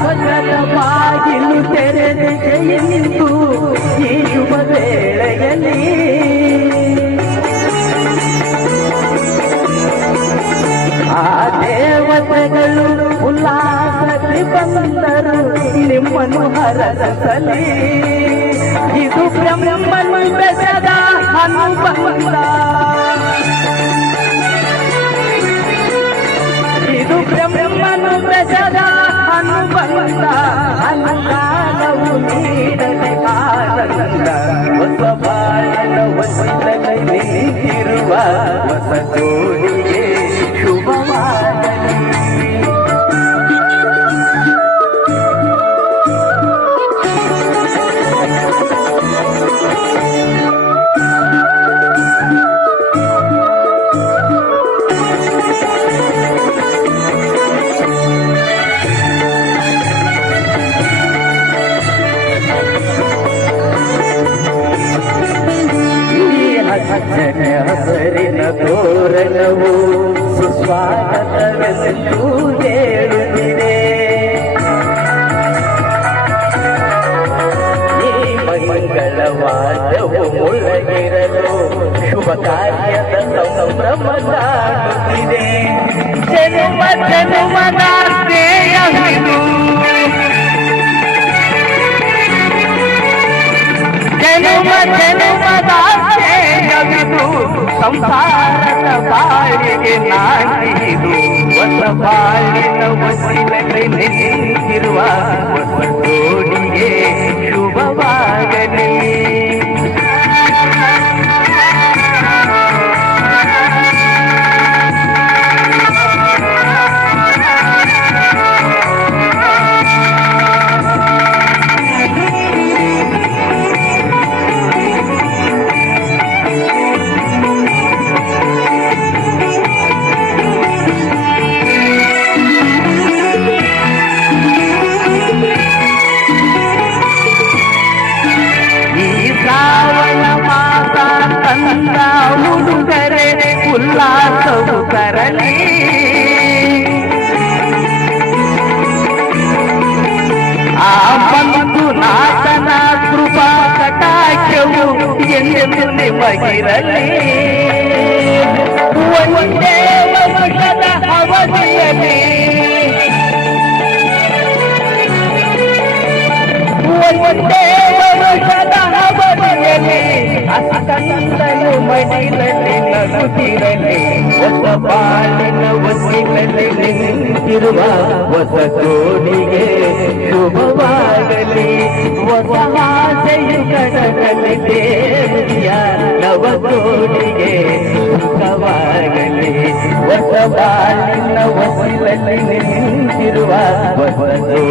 ಹೊಸರ ಬಾಗಿಲು ತೆರೆದೆ ಕೈ ನಿಂತು ಈ ಶುಭ ವೇಳೆಯಲ್ಲಿ ಆ ದೇವತೆಗಳು ಉಲ್ಲಾಸಕ್ಕೆ ಬಂದರು ನಿಮ್ಮನ್ನು ಹರಸಲಿ ಇದು ಬ್ರಹ್ಮನು ಬೆಸದ ಅನುಭವ ಬಂದ ಅನುದಾನವು ನೀಡದೆ ಕಾಲದಿಂದ ಹೊಸ ಬಾಳನ ಹೊಸಿದ ಕೈ ನೀಡಿರುವ ಹೊಸ ಜೋ ಸಮಾಜವು ಮುಳುಗಿರಲು ಶುಭ ಕಾರ್ಯದ ಸಂಭ್ರಮ ಸಾಗುತ್ತಿದೆ ಜನುಮ ಜನುಮದ ಸ್ನೇಹವಿದು ಜನುಮ ಜನುಮದ ಸ್ನೇಹವಿದು ಸಂಸಾರದ ಬಾಳಿಗೆ ನಾಗಿದು ಹೊಸ ಬಾಳಿನ ವಸಿಲಕೈ ನೆಲೆಸಿರುವ ಹೊಸ ಜೋಡಿಗೆ ಉಲ್ಲಾಸವು ತರಲಿ ಆ ಬಂದು ನಾತನ ಕೃಪಾ ಕಟಾಕ್ಷವು ಎಂದು ನಿಮಗಿರಲಿ ಒಂದೇ ವರ್ಷದ ಅವಧಿಯಲ್ಲಿ ಒಂದೇ ವರ್ಷದ ಅವಧಿಯಲ್ಲಿ ಅಸಂದ ಮಡಿಲಲ್ಲಿ ನಸುತ್ತಿರಲಿ ಹೊಸ ಬಾಳಿನ ಒಸಿಲಲ್ಲಿ ಹೊಸ ಶುಭವಾಗಲಿ ಹೊಸ ಆಸೆಯು ದೇವಿಯ ನವ ಸುಖವಾಗಲಿ ಹೊಸ ಬಾಳಿನ ಒಸಿಲಲ್ಲಿ